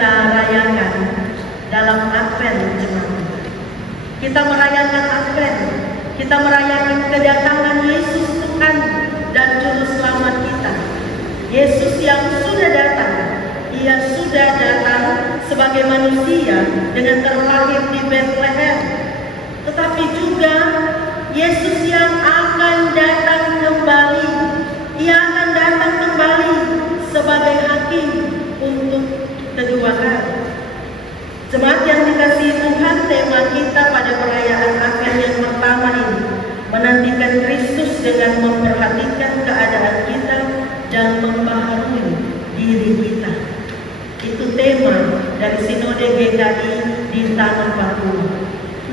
kita rayakan dalam Advent jemaat. Kita merayakan Advent, kita merayakan kedatangan Yesus Tuhan dan Juru Selamat kita. Yesus yang sudah datang, Ia sudah datang sebagai manusia dengan terlahir di Bethlehem. Tetapi juga Yesus yang akan datang kembali, Ia akan datang kembali sebagai hakim untuk kedua kali. Jemaat yang dikasihi Tuhan, tema kita pada perayaan Advent yang pertama ini menantikan Kristus dengan memperhatikan keadaan kita dan membaharui diri kita. Itu tema dari Sinode GKI di Tanah Papua.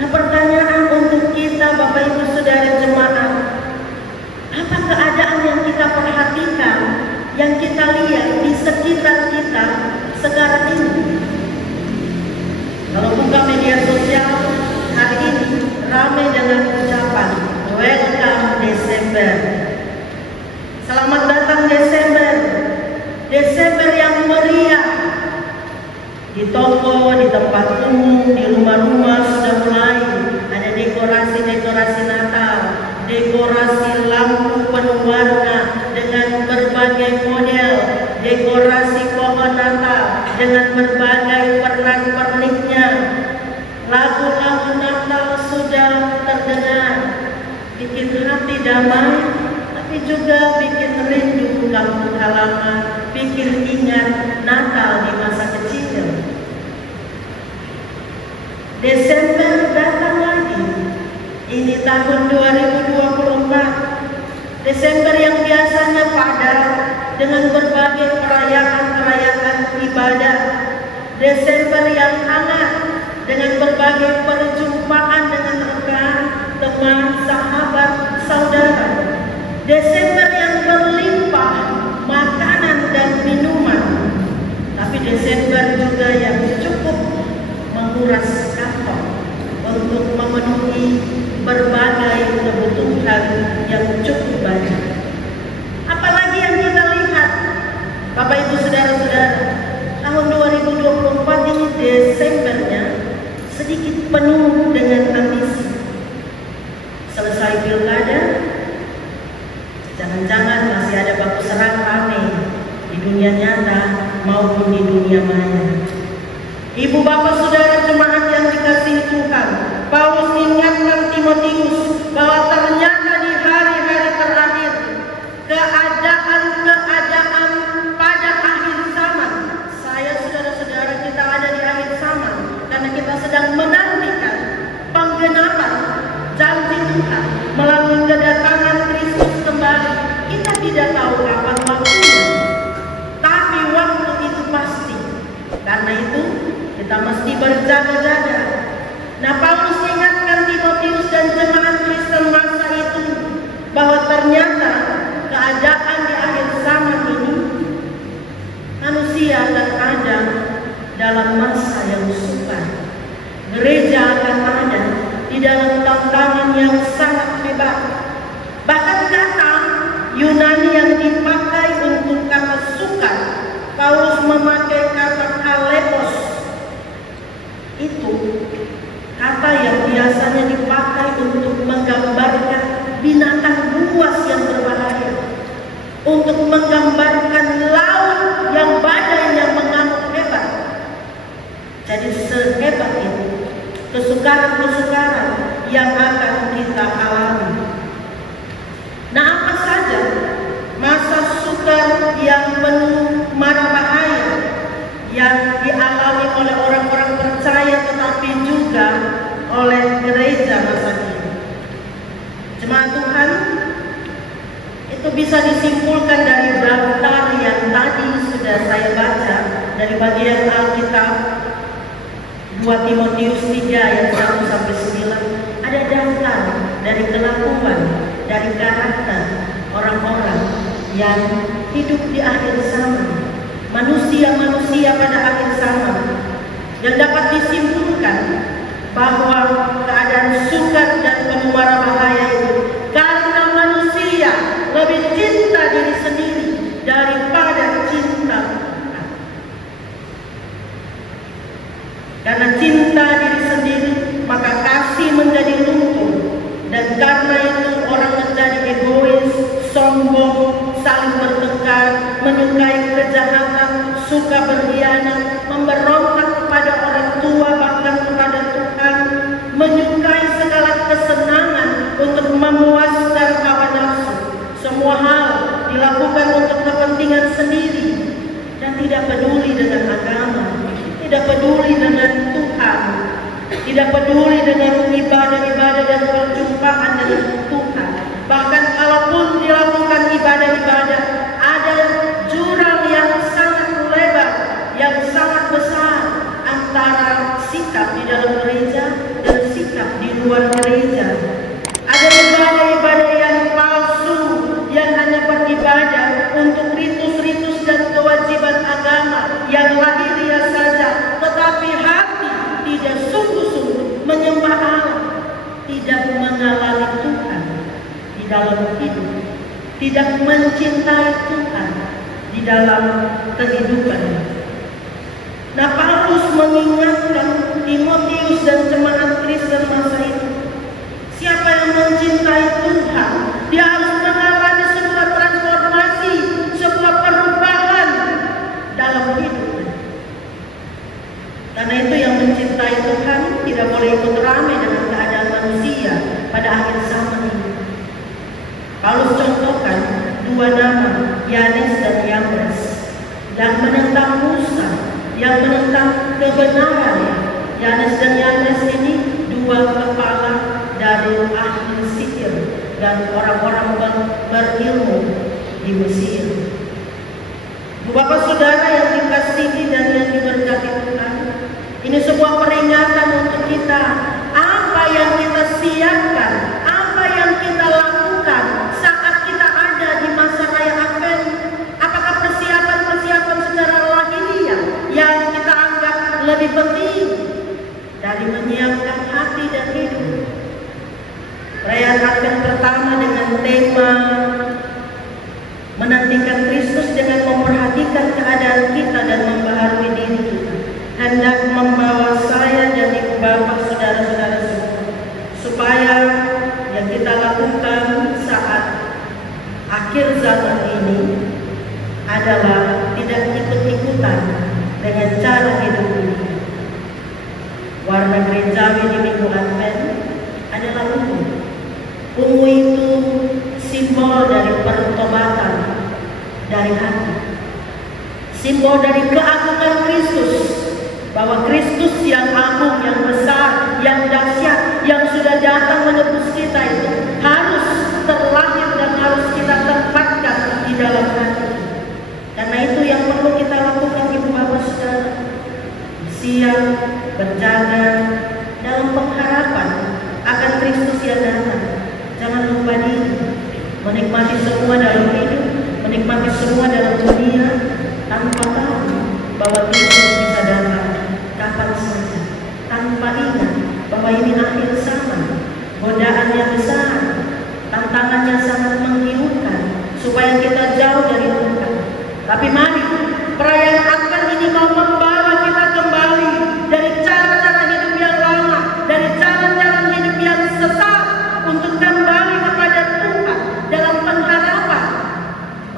Nah, pertanyaan untuk kita Bapak Ibu Saudara jemaat, apa keadaan yang kita perhatikan, yang kita lihat di sekitar kita sekarang ini? Kalau buka media sosial hari ini ramai dengan ucapan Welcome Desember. Selamat datang Desember. Desember yang meriah. Di toko, di tempat umum, di rumah-rumah sudah mulai ada dekorasi-dekorasi Natal, dekorasi lampu penuh warna dengan berbagai model, dekorasi pohon Natal dengan berbagai pernak-perniknya. Lagu-lagu Natal sudah terdengar, bikin hati damai, tapi juga bikin rindu kampung halaman, bikin ingat Natal di masa kecil. Desember datang lagi. Ini tahun 2024. Desember yang biasanya padat dengan berbagai perayaan-perayaan ibadah. Desember yang hangat dengan berbagai perjumpaan dengan rekan, teman, sahabat, saudara. Desember yang berlimpah makanan dan minuman. Tapi Desember juga yang cukup menguras kantong untuk memenuhi berbagai kebutuhan yang cukup banyak. Apalagi yang kita lihat, Bapak Ibu Saudara-saudara, tahun 2024 ini Desembernya sedikit penuh dengan ambisi. Selesai pilkada, jangan-jangan masih ada baku serang rame di dunia nyata maupun di dunia maya. Ibu bapak saudara jemaat yang dikasihi Tuhan, Paulus ingatkan Timotius bahwa ternyata di hari-hari terakhir keadaan pada akhir zaman. Saya saudara-saudara, kita ada di akhir zaman karena kita sedang menantikan penggenapan janji Tuhan melalui kedatangan Kristus kembali. Kita tidak tahu kapan waktunya, tapi waktu itu pasti. Karena itu kita mesti berjaga-jaga. Nah, Paulus ingatkan Timotius dan jemaat Kristen masa itu bahwa ternyata keadaan di akhir zaman ini manusia akan ada dalam masa yang sukar. Gereja akan ada di dalam tantangan yang sangat hebat. Bahkan kata Yunani yang dipakai untuk kata sukar, Paulus memakai kata kalepos. Itu kata yang biasanya dipakai untuk menggambarkan binatang buas yang berbahaya, untuk menggambarkan laut yang badainya mengamuk hebat. Jadi sehebat itu kesukaran-kesukaran yang akan kita alami. Nah, apa saja masa sukar yang penuh mara bahaya yang dialami oleh orang-orang percaya tetapi juga oleh gereja masa kini. Jemaat Tuhan, itu bisa disimpulkan dari daftar yang tadi sudah saya baca dari bagian Alkitab 2 Timotius 3 ayat 1 sampai 9. Ada daftar dari kelakuan, dari karakter orang-orang yang hidup di akhir zaman. Manusia-manusia pada akhir zaman yang dapat disimpulkan bahwa keadaan sukar dan penuh mara bahaya itu karena manusia lebih cinta diri sendiri daripada cinta Tuhan. suka berkhianat, memberontak kepada orang tua, bahkan kepada Tuhan, menyukai segala kesenangan untuk memuaskan hawa nafsu. Semua hal dilakukan untuk kepentingan sendiri dan tidak peduli dengan agama, tidak peduli dengan Tuhan, tidak peduli dengan ibadah-ibadah dan perjumpaan dengan Tuhan. Bahkan kalaupun dilakukan ibadah-ibadah, ada jurang yang sangat lebar, yang sangat besar antara sikap di dalam gereja dan sikap di luar gereja. Ada ibadah-ibadah yang palsu, yang hanya beribadah untuk ritus-ritus dan kewajiban agama yang lahiriah saja, tetapi hati tidak sungguh-sungguh menyembah Allah, tidak mengalami Tuhan di dalam hidup, tidak mencintai Tuhan di dalam kehidupan. Nah, Paulus mengingatkan Timotius dan jemaat Kristen masa itu, siapa yang mencintai Tuhan, dia harus mengalami sebuah transformasi, sebuah perubahan dalam hidupnya. Karena itu yang mencintai Tuhan tidak boleh ikut ramai dengan keadaan manusia pada akhir zaman ini. Paulus contohkan dua nama, Yanes dan Yambres, yang menentang Musa, yang menentang kebenaran. Yanes dan Yambres ini dua kepala dari ahli sihir dan orang-orang berilmu di Mesir. Bapak saudara yang dikasihi dan yang diberkati Tuhan, ini sebuah peringatan untuk kita. Apa yang kita siapkan, apa yang kita lakukan saat kita ada di masa raya Advent? Apakah persiapan-persiapan secara lahiriah yang kita anggap lebih penting dari menyiapkan hati dan hidup? Perayaan Advent pertama dengan tema menantikan Kristus dengan memperhatikan keadaan kita dan membaharui diri kita, hendak membawa saya dan Bapak saudara-saudara semua, supaya yang kita lakukan saat akhir zaman ini adalah tidak ikut-ikutan dengan cara hidup ini. Warna gerejawi di Minggu Advent adalah ungu. Ungu itu simbol dari pertobatan dari hati, simbol dari keagungan Kristus, bahwa Kristus yang agung, yang besar, yang dahsyat, yang sudah datang menebus kita itu harus terlahir dan harus kita tempatkan di dalam hati. Karena itu yang perlu kita lakukan, Ibu Bapak Saudara, siap berjaga dalam pengharapan akan Kristus yang datang. Jangan lupa diri, menikmati semua dalam hidup, menikmati semua dalam dunia, tanpa tahu bahwa Kristus bisa datang kapan saja, tanpa ingat bahwa ini akhir zaman. Godaannya besar, tantangannya sangat menggiurkan, supaya kita jauh dari Tuhan. Tapi mari, perayaan Advent ini mau membawa kita kembali dari cara-cara hidup yang lama, dari cara-cara hidup yang sesat, untuk kembali kepada Tuhan dalam pengharapan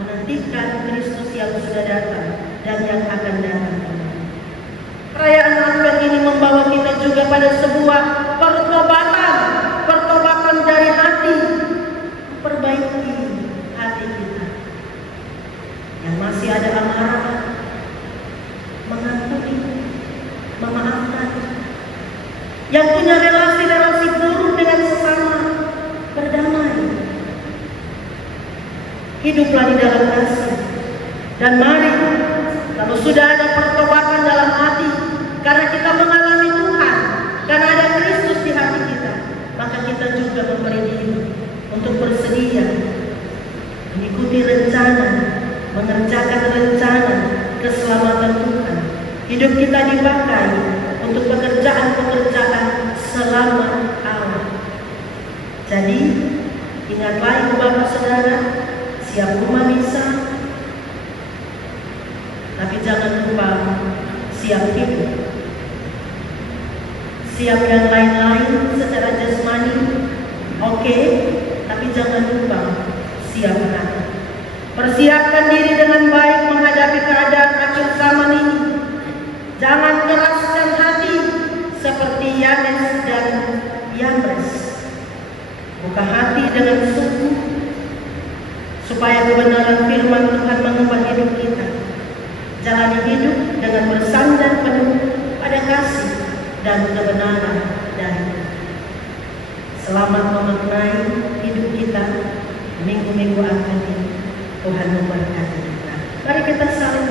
menantikan Kristus yang sudah datang dan yang akan datang. Perayaan Advent ini membawa kita juga pada sebuah pertobatan dari hati, perbaiki hati kita yang masih ada amarah, mengampuni, memaafkan, yang punya relasi-relasi buruk dengan sesama, berdamai. Hiduplah di dalam kasih. Dan mari, kalau sudah ada pertobatan dalam hati, karena kita mengalami Tuhan, karena ada Kristus di hati kita, maka kita juga memberi diri untuk bersedia mengikuti rencana, mengerjakan rencana keselamatan Tuhan. Hidup kita dipakai untuk pekerjaan-pekerjaan selamat Allah. Jadi, ingatlah Ibu Bapak Saudara, siap rumah misa, tapi jangan lupa siap hidup. Siap yang lain-lain secara jasmani, oke, tapi jangan lupa siap hati. Persiapkan diri dengan baik menghadapi menghadapi keadaan akhir zaman ini, jangan keraskan hati seperti Yanes dan Yambres. Buka hati dengan sungguh, supaya kebenaran firman Tuhan mengubah hidup kita. Jalani hidup dengan bersandar penuh pada kasih dan kebenaran dari Tuhan. Selamat memaknai hidup kita minggu-minggu akan ini. Tuhan memberkati kita. Mari kita saling